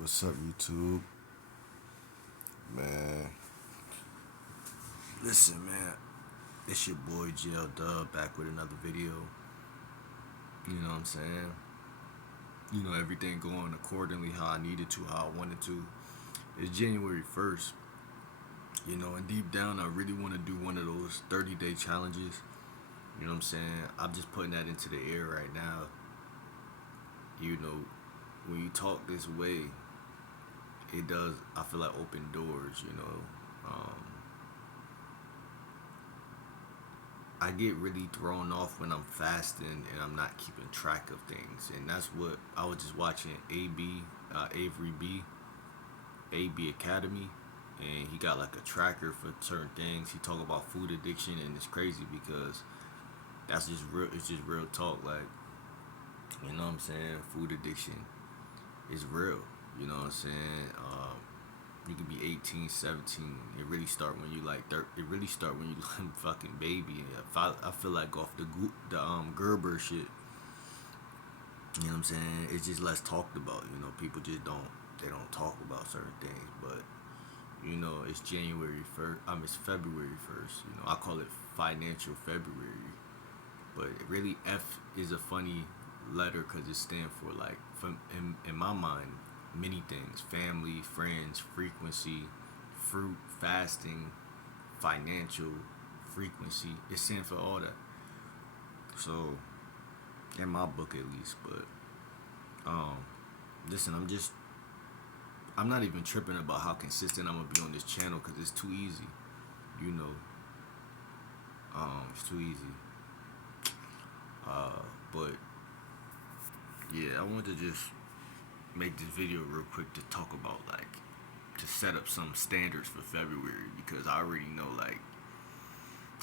What's up, YouTube? Man, listen, man. It's your boy JL Dub back with another video. You know what I'm saying? Everything going accordingly how I needed to, how I wanted to. It's January 1st, and deep down, I really want to do one of those 30-day challenges. You know what I'm saying? I'm just putting that into the air right now. You know, when you talk this way, it does, I feel like, open doors. I get really thrown off when I'm fasting and I'm not keeping track of things, and that's what I was just watching. Avery B Academy, and he got like a tracker for certain things. He talk about food addiction, and it's crazy because that's just real. It's just real talk. Like, you know what I'm saying? Food addiction is real. You know what I'm saying? You can be 18, 17. It really start when you like it really start when you like fucking baby. I feel like off the Gerber shit. You know what I'm saying? It's just less talked about. People just don't talk about certain things. But it's January 1st. It's February 1st. I call it Financial February. But really, F is a funny letter because it stands for, like, in my mind, many things: family, friends, frequency, fruit, fasting, financial, frequency. It stands for all that. So, in my book at least. But listen, I'm not even tripping about how consistent I'm gonna be on this channel because it's too easy. You know, it's too easy. But yeah, I wanted to just make this video real quick to talk about, like, to set up some standards for February, because I already know, like,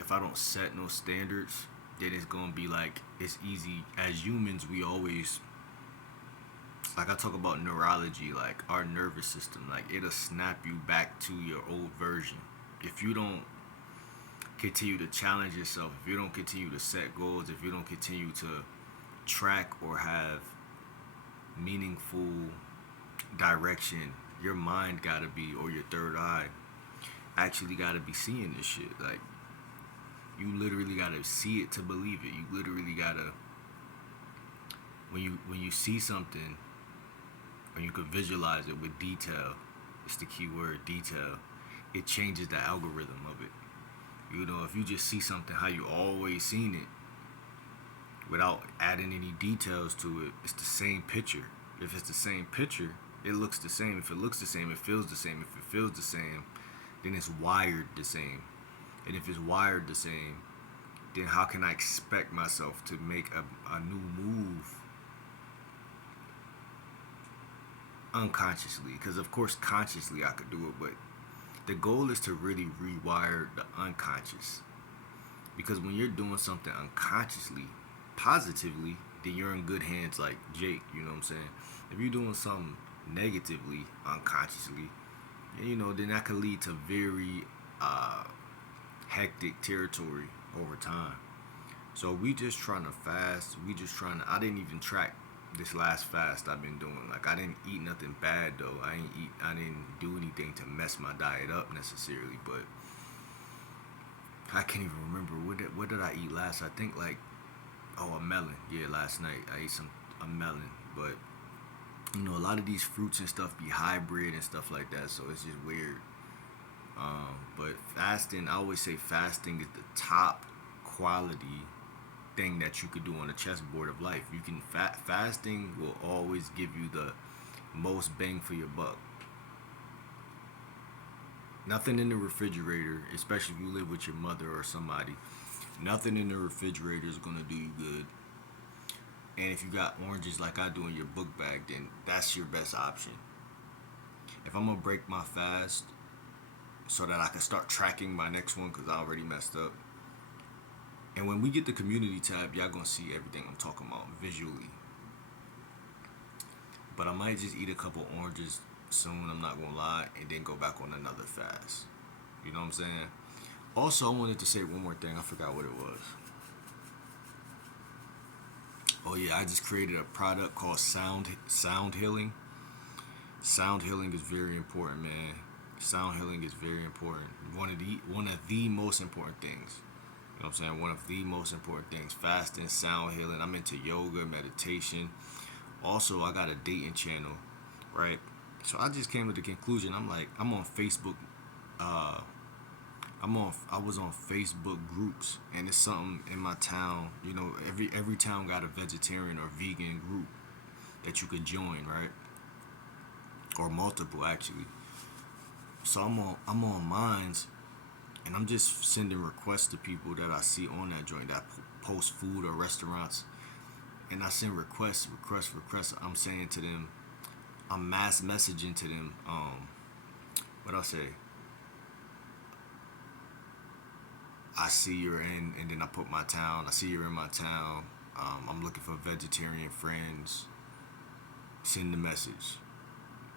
if I don't set no standards, then it's gonna be like, it's easy. As humans, we always, like, I talk about neurology, like our nervous system, like, it'll snap you back to your old version if you don't continue to challenge yourself, if you don't continue to set goals, if you don't continue to track or have meaningful direction. Your mind gotta be, or your third eye actually gotta be seeing this shit. Like, you literally gotta see it to believe it. You literally gotta, when you see something, and you can visualize it with detail, it's the key word, detail, it changes the algorithm of it. If you just see something how you always seen it without adding any details to it, it's the same picture. If it's the same picture, it looks the same. If it looks the same, it feels the same. If it feels the same, then it's wired the same. And if it's wired the same, then how can I expect myself to make a new move unconsciously? Because of course consciously I could do it, but the goal is to really rewire the unconscious. Because when you're doing something unconsciously, positively, then you're in good hands, like Jake. You know what I'm saying? If you're doing something negatively, unconsciously, then that could lead to very hectic territory over time. So we just trying to fast. I didn't even track this last fast I've been doing. Like, I didn't eat nothing bad though. I didn't do anything to mess my diet up necessarily, but I can't even remember what did I eat last. I think, like, a melon. Yeah, last night I ate a melon. But a lot of these fruits and stuff be hybrid and stuff like that, so it's just weird. But fasting, I always say fasting is the top quality thing that you could do on the chessboard of life. You can fasting will always give you the most bang for your buck. Nothing in the refrigerator, especially if you live with your mother or somebody, nothing in the refrigerator is gonna do you good. And if you got oranges like I do in your book bag, then that's your best option. If I'm gonna break my fast so that I can start tracking my next one, because I already messed up. And when we get the community tab, y'all gonna see everything I'm talking about visually. But I might just eat a couple oranges soon, I'm not gonna lie, and then go back on another fast. You know what I'm saying? Also, I wanted to say one more thing. I forgot what it was. Oh yeah, I just created a product called Sound Healing. Sound healing is very important, man. Sound healing is very important. One of the most important things. You know what I'm saying? One of the most important things. Fasting, sound healing. I'm into yoga, meditation. Also, I got a dating channel, right? So I just came to the conclusion. I'm like, I'm on Facebook. Uh, I was on Facebook groups, and it's something in my town. You know, every town got a vegetarian or vegan group that you could join, right? Or multiple actually. So I'm on mines, and I'm just sending requests to people that I see on that joint that post food or restaurants, and I send requests. I'm saying to them, I'm mass messaging to them. What I say? I see you're in, and then I put my town. I see you're in my town. I'm looking for vegetarian friends. Send the message.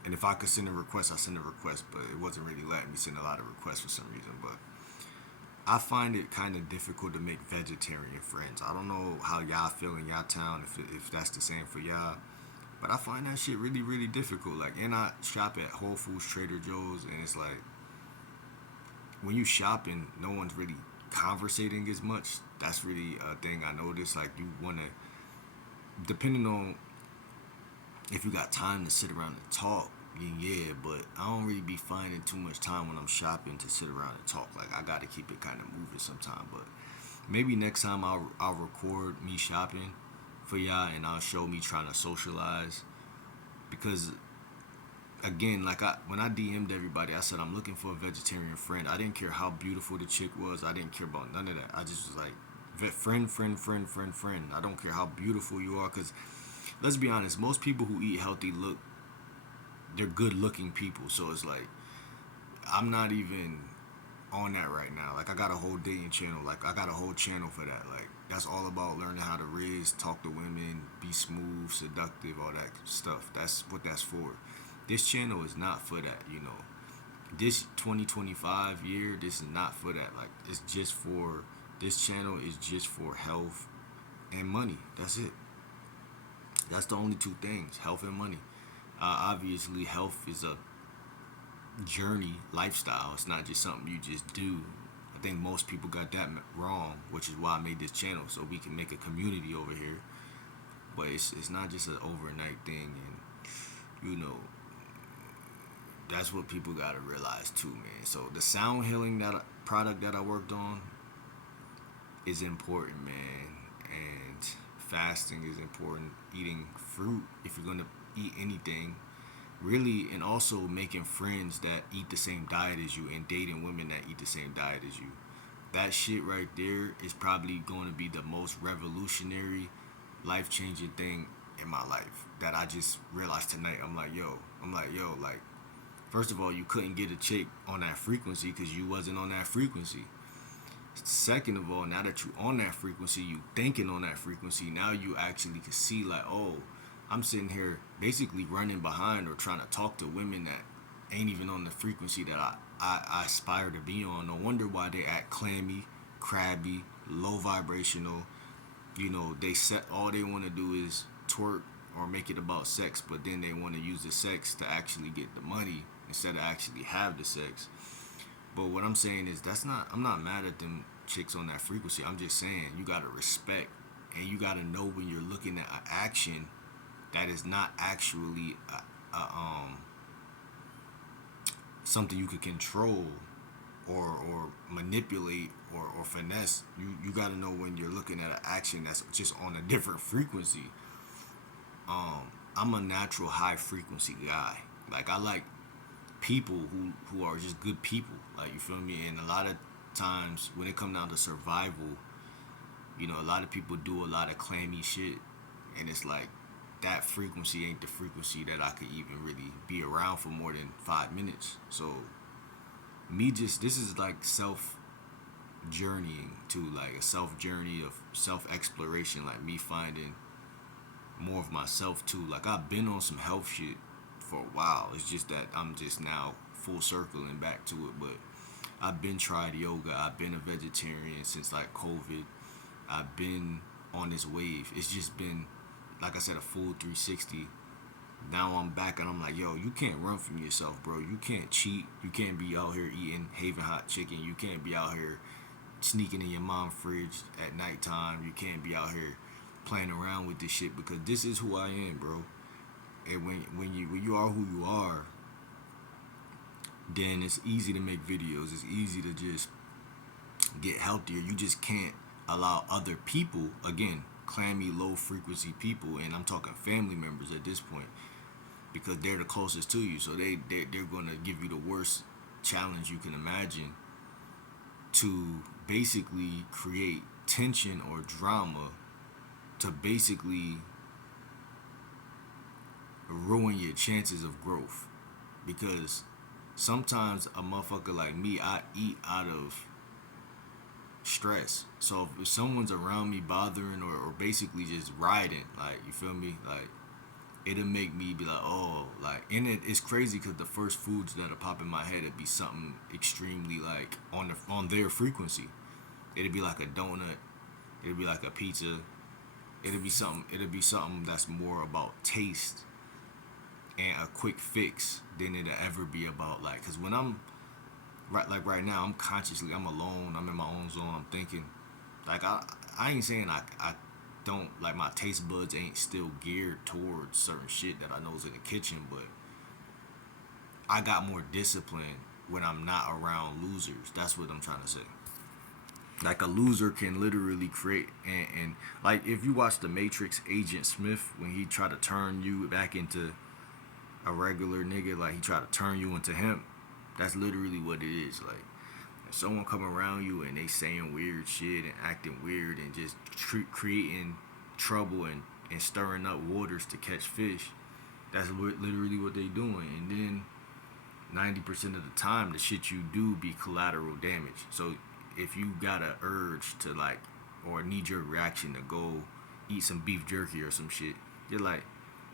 And if I could send a request, I send a request. But it wasn't really letting me send a lot of requests for some reason. But I find it kind of difficult to make vegetarian friends. I don't know how y'all feel in y'all town, if that's the same for y'all. But I find that shit really, really difficult. Like, and I shop at Whole Foods, Trader Joe's, and it's like when you shopping, no one's really conversating as much. That's really a thing I noticed. Like, you wanna, depending on if you got time to sit around and talk, then yeah. But I don't really be finding too much time when I'm shopping to sit around and talk. Like, I gotta keep it kind of moving sometime. But maybe next time I'll record me shopping for y'all, and I'll show me trying to socialize, because again, like, when I DM'd everybody, I said I'm looking for a vegetarian friend. I didn't care how beautiful the chick was. I didn't care about none of that. I just was like, friend. I don't care how beautiful you are, because let's be honest, most people who eat healthy they're good looking people. So it's like, I'm not even on that right now. Like, I got a whole dating channel. Like, I got a whole channel for that. Like, that's all about learning how to raise, talk to women, be smooth, seductive, all that stuff. That's what that's for. This channel is not for that, you know. This 2025 year, this is not for that. Like, it's just for, this channel is just for health and money. That's it. That's the only two things, health and money. Obviously, health is a journey, lifestyle. It's not just something you just do. I think most people got that wrong, which is why I made this channel, so we can make a community over here. But it's not just an overnight thing, and you know, that's what people gotta realize too, man. So the sound healing product that I worked on is important, man, and fasting is important. Eating fruit if you're gonna eat anything, really, and also making friends that eat the same diet as you and dating women that eat the same diet as you. That shit right there is probably going to be the most revolutionary, life changing thing in my life that I just realized tonight. I'm like, yo, like, first of all, you couldn't get a chick on that frequency because you wasn't on that frequency. Second of all, now that you on that frequency, you thinking on that frequency, now you actually can see, like, oh, I'm sitting here basically running behind or trying to talk to women that ain't even on the frequency that I aspire to be on. No wonder why they act clammy, crabby, low vibrational. You know, they set, all they want to do is twerk or make it about sex, but then they want to use the sex to actually get the money instead of actually have the sex. But what I'm saying is, that's not, I'm not mad at them chicks on that frequency. I'm just saying you gotta respect, and you gotta know when you're looking at an action that is not actually something you could control or manipulate or finesse. You gotta know when you're looking at an action that's just on a different frequency. I'm a natural high frequency guy. Like, I like people who are just good people. Like, you feel me? And a lot of times when it comes down to survival, you know, a lot of people do a lot of clammy shit, and it's like, that frequency ain't the frequency that I could even really be around for more than 5 minutes. So me, just, this is like self journeying to, like, a self journey of self exploration, like me finding more of myself too. Like, I've been on some health shit for a while. It's just that I'm just now full circling back to it. But I've been tried yoga. I've been a vegetarian since like COVID. I've been on this wave. It's just been, like I said, a full 360. Now I'm back and I'm like, yo, you can't run from yourself, bro. You can't cheat. You can't be out here eating Haven hot chicken. You can't be out here sneaking in your mom's fridge at nighttime. You can't be out here playing around with this shit because this is who I am, bro. And when you are who you are, then it's easy to make videos. It's easy to just get healthier. You just can't allow other people, again, clammy, low frequency people, and I'm talking family members at this point, because they're the closest to you. So they're going to give you the worst challenge you can imagine to basically create tension or drama to basically ruin your chances of growth. Because sometimes a motherfucker like me, I eat out of stress. So if someone's around me bothering or basically just riding, like, you feel me? Like, it'll make me be like, oh, like, and it's crazy because the first foods that'll pop in my head would be something extremely like on their frequency. It'd be like a donut. It'd be like a pizza. It'd be something. It'd be something that's more about taste and a quick fix than it'll ever be about like. Cause when I'm right now, I'm alone. I'm in my own zone. I'm thinking, like I ain't saying I don't like my taste buds ain't still geared towards certain shit that I know is in the kitchen, but I got more discipline when I'm not around losers. That's what I'm trying to say. Like a loser can literally create and like if you watch The Matrix, Agent Smith, when he tried to turn you back into a regular nigga, like he tried to turn you into him. That's literally what it is. Like if someone come around you and they saying weird shit and acting weird and just creating trouble and stirring up waters to catch fish, that's literally what they doing. And then 90% of the time, the shit you do be collateral damage. So if you got a urge to like, or a knee-jerk reaction to go eat some beef jerky or some shit, you're like,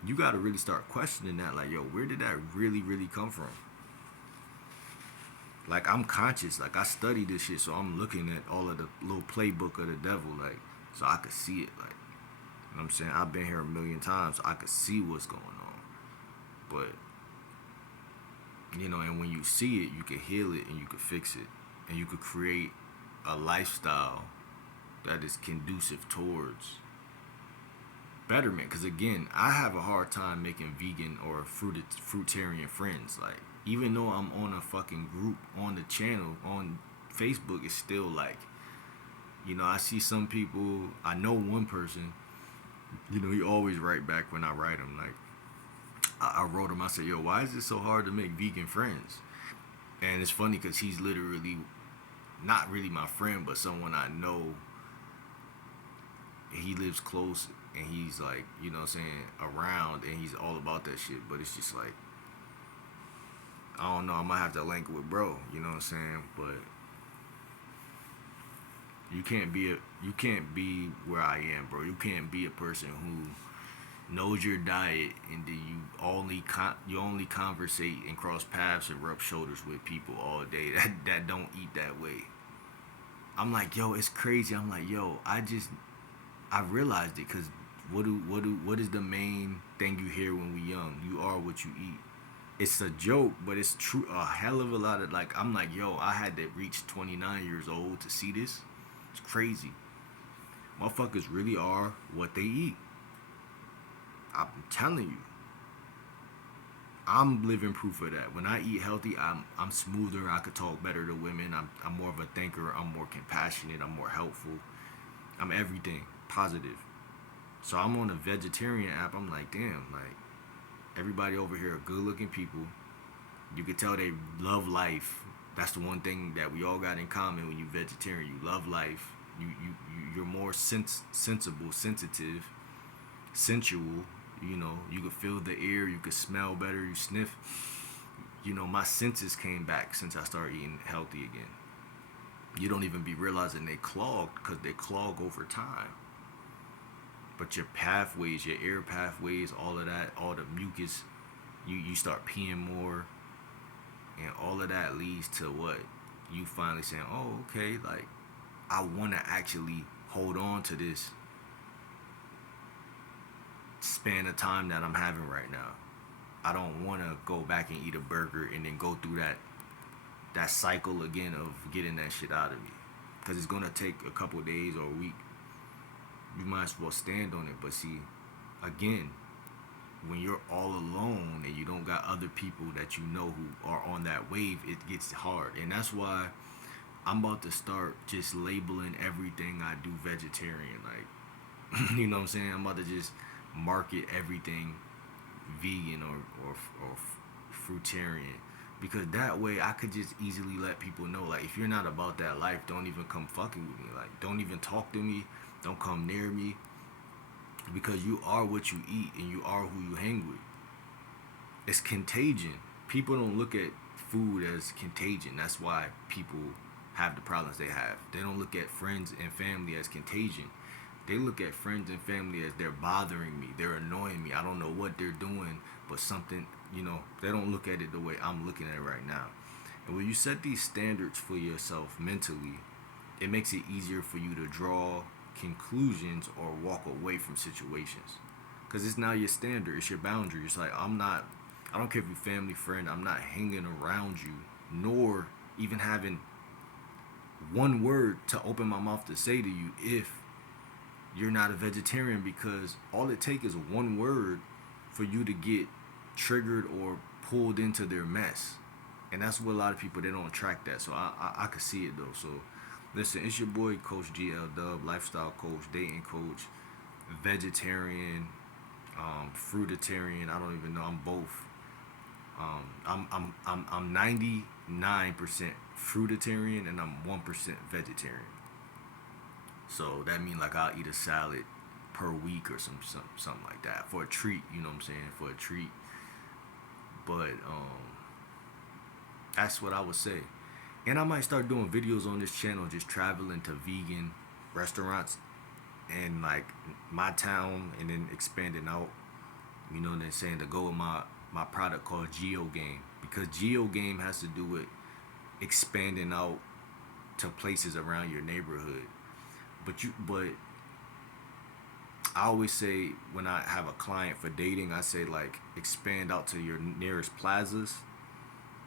you got to really start questioning that. Like, yo, where did that really come from? Like, I'm conscious. Like, I study this shit, so I'm looking at all of the little playbook of the devil, like, so I could see it. Like, you know what I'm saying? I've been here a million times, so I could see what's going on. But, and when you see it, you can heal it and you can fix it. And you could create a lifestyle that is conducive towards betterment. Because again, I have a hard time making vegan or fruitarian friends. Like, even though I'm on a fucking group on the channel on Facebook, it's still like, I see some people. I know one person. He always write back when I write him. Like, I wrote him. I said, yo, why is it so hard to make vegan friends? And it's funny because he's literally not really my friend, but someone I know. He lives close and he's like, what I'm saying, around, and he's all about that shit. But it's just like, I don't know, I might have to link with bro, you know what I'm saying? But you can't be where I am, bro. You can't be a person who knows your diet and then you only conversate and cross paths and rub shoulders with people all day that don't eat that way. I'm like, yo, it's crazy. I'm like, yo, I realized it because what is the main thing you hear when we young? You are what you eat. It's a joke, but it's true. A hell of a lot of like, I'm like, yo, I had to reach 29 years old to see this. It's crazy. Motherfuckers really are what they eat. I'm telling you. I'm living proof of that. When I eat healthy, I'm smoother. I could talk better to women. I'm more of a thinker. I'm more compassionate. I'm more helpful. I'm everything positive. So I'm on a vegetarian app. I'm like, damn, like everybody over here are good looking people. You can tell they love life. That's the one thing that we all got in common when you vegetarian. You love life. You're more sensible, sensitive, sensual. You could feel the air. You could smell better. You sniff. My senses came back since I started eating healthy again. You don't even be realizing they clogged because they clog over time. But your pathways, your air pathways, all of that, all the mucus, you start peeing more, and all of that leads to what? You finally saying, oh, okay, like, I want to actually hold on to this span of time that I'm having right now. I don't want to go back and eat a burger and then go through that cycle again of getting that shit out of me, because it's gonna take a couple days or a week. You might as well stand on it. But see, again, when you're all alone and you don't got other people that you know who are on that wave, it gets hard. And that's why I'm about to start just labeling everything I do vegetarian. Like, you know what I'm saying? I'm about to just market everything vegan or fruitarian, because that way I could just easily let people know, like, if you're not about that life, don't even come fucking with me. Like, don't even talk to me. Don't come near me, because you are what you eat and you are who you hang with. It's contagion. People don't look at food as contagion. That's why people have the problems they have. They don't look at friends and family as contagion. They look at friends and family as they're bothering me, they're annoying me. I don't know what they're doing, but something, they don't look at it the way I'm looking at it right now. And when you set these standards for yourself mentally, it makes it easier for you to draw conclusions or walk away from situations. Because it's now your standard, it's your boundary. It's like, I don't care if you're family, friend, I'm not hanging around you, nor even having one word to open my mouth to say to you if you're not a vegetarian, because all it takes is one word for you to get triggered or pulled into their mess. And that's what a lot of people, they don't track that. So I could see it though. So listen, it's your boy Coach GL Dub, lifestyle coach, dating coach, vegetarian, fruitarian. I don't even know. I'm both. I'm 99% fruitarian and I'm 1% vegetarian. So that means like I'll eat a salad per week or something like that for a treat. You know what I'm saying? For a treat. But that's what I would say. And I might start doing videos on this channel, just traveling to vegan restaurants in like my town, and then expanding out. You know what I'm saying? To go with my product called Geo Game, because Geo Game has to do with expanding out to places around your neighborhood. But I always say, when I have a client for dating, I say like expand out to your nearest plazas.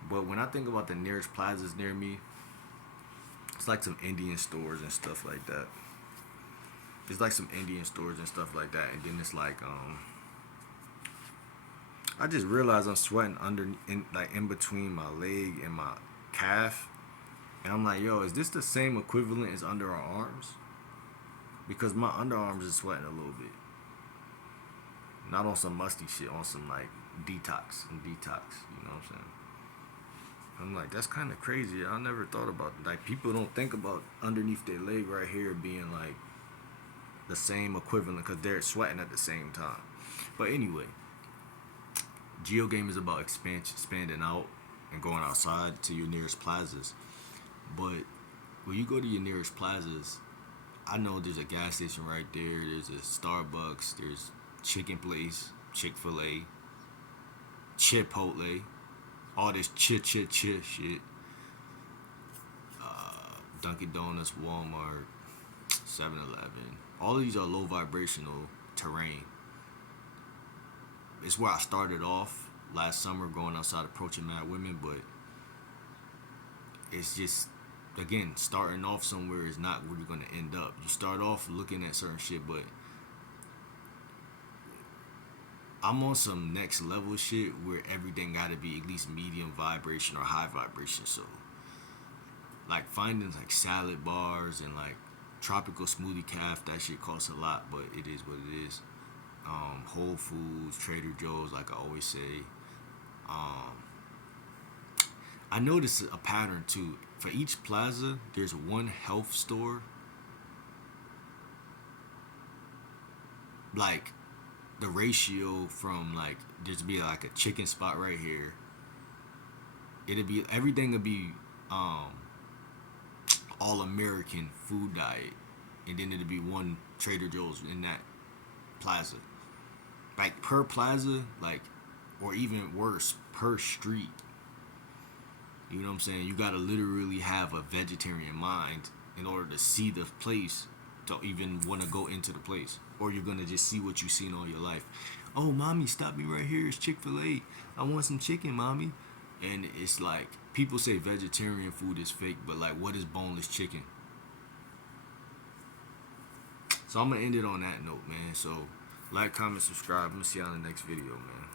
But when I think about the nearest plazas near me, it's like some Indian stores and stuff like that. It's like some Indian stores and stuff like that, and then it's like I just realized I'm sweating in between my leg and my calf, and I'm like, yo, is this the same equivalent as under our arms? Because my underarms is sweating a little bit. Not on some musty shit, on some like detox. You know what I'm saying? I'm like, that's kind of crazy. I never thought about it. Like, people don't think about underneath their leg right here being like the same equivalent, because they're sweating at the same time. But anyway, Geo Game is about expanding out and going outside to your nearest plazas. But when you go to your nearest plazas, I know there's a gas station right there. There's a Starbucks. There's chicken place, Chick-fil-A, Chipotle, all this shit. Dunkin' Donuts, Walmart, 7-Eleven. All of these are low vibrational terrain. It's where I started off last summer, going outside approaching mad women, but it's just, again, starting off somewhere is not where you're going to end up. You start off looking at certain shit, but I'm on some next level shit where everything got to be at least medium vibration or high vibration. So like finding like salad bars and like tropical smoothie calf, that shit costs a lot, but it is what it is. Whole Foods, Trader Joe's, like I always say. I noticed a pattern too. For each plaza, there's one health store. Like the ratio from like, there's be like a chicken spot right here. It'll be, everything will be all American food diet, and then it'll be one Trader Joe's in that plaza. Like per plaza, like, or even worse, per street. You know what I'm saying? You gotta literally have a vegetarian mind in order to see the place, to even want to go into the place, or you're gonna just see what you've seen all your life. Oh, mommy, stop me right here. It's Chick-fil-A. I want some chicken, mommy. And it's like people say vegetarian food is fake, but like, what is boneless chicken? So I'm gonna end it on that note, man. So like, comment, subscribe. I'm gonna see you on the next video, man.